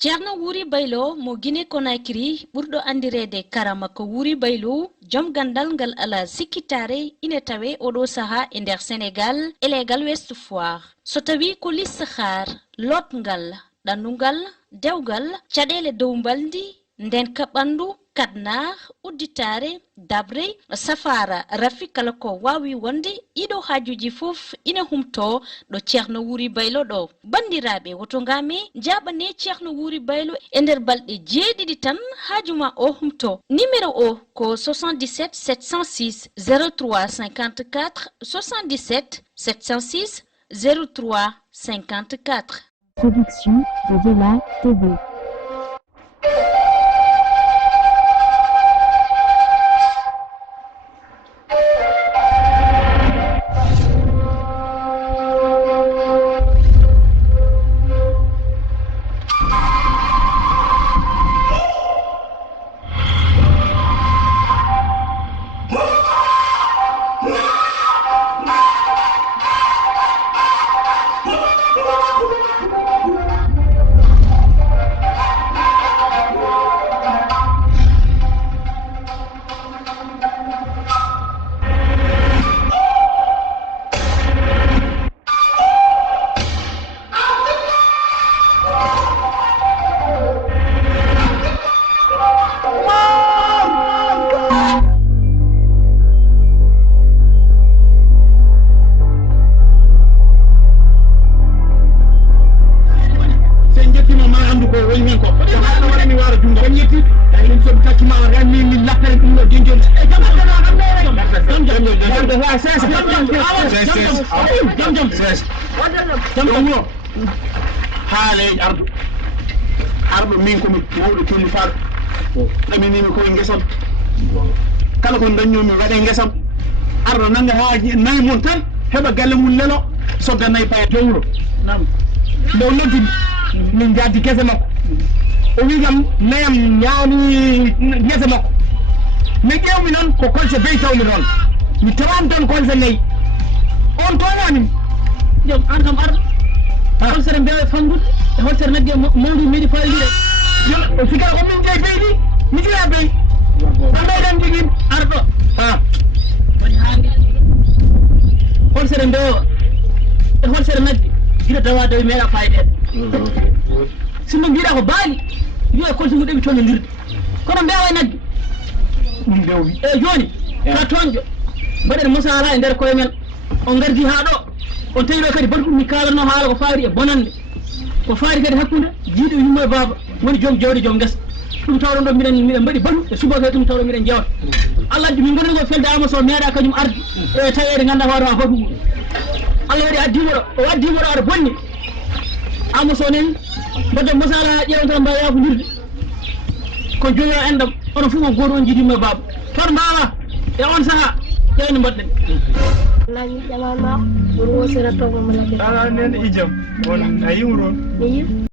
Ceerno Wuri Baylo mo Guinée Conakry ɓurɗo andirede karama ko Wuri Baylo joom gandal ngal ala sikkitare ina tawe oɗo saha e nder Sénégal e legal Ouest Foire so tawi ko listihar lotngal ɗannungal dewgal caɗele dow mbaldi nden ka ɓandu kadnar udditare dabre safara rafi kala ko wawi wonde ɗiɗo hajuji fof ina humto ɗo Ceerno Wuri Baylo ɗo bandiraɓe woto ngami jaɓane Ceerno Wuri Baylo e nder balɗe jeeɗiɗi tan hajuma o humto numéro o ko 77 706 03 54 77 706 03 54. Production de DIELLA TV. haale arɗo min komi mawɗo kilifaɗo ɗaminimi koye guesam kala ko dañomi waɗe guesam arɗo nanga ha nayi mum tan heɓa galle mum lelo sodda nayi paya to wuuro nde o noddi min jaddi guese makko o wi kam nayam ñaami guese makko mi ƴewmi noon ko kolse beyi tawmi toon mi tawani toon kolse nayyi on toñanimi jom an kam arɗo holsere mbewe fangude e holsere nagge mawɗi meɗi faalide o sikara ko min jeeyi beydi mi jeeya beyi o meyɗan jogui arɗo waɗi hangue holsere mbewo e holsere nagge guila dawa dawi meeɗa fayidede simo mbiɗa ko baali yo e kolse muɗeɓi toñodirde kono mbewa e nagge ɗum dewmi e joni ta toñƴo mbaɗen mosala e nder koye men on gardi ha ɗo on tawi ɗo kadi baɗi ɗum mi kalanno haala ko faari e bonande ko faari kadi hakkude jiiɗo yummo e baaba woni joom jawdi joom guesa ɗum tawɗon ɗo miɗen mbaɗi baɗu e subaka ɗum tawɗo miɗen jewta Allah addi min gonɗo ko felde Amos o meeɗa kañum arde e tawede ganduɗa hoore ma hoɗum Allah waɗi addimo ɗo o waddimo ɗo aɗa bonni Amos o nani mbadde mosala ha ƴewtata mbawa yakodirde ko joomi o endam onon fof on goto on jiiɗimo e baaba toon mbawa e on saaha ƴewne mbaɗɗen Nani jaman ma wuro sira to mo la ke ala nen ijam won ayi wuro ni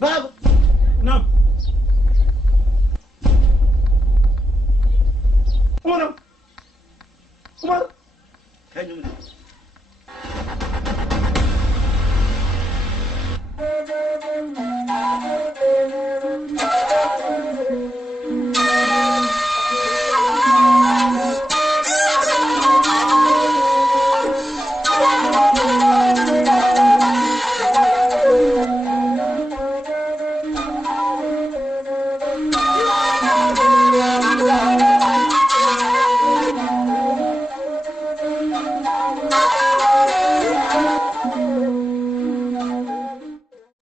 بابا نعم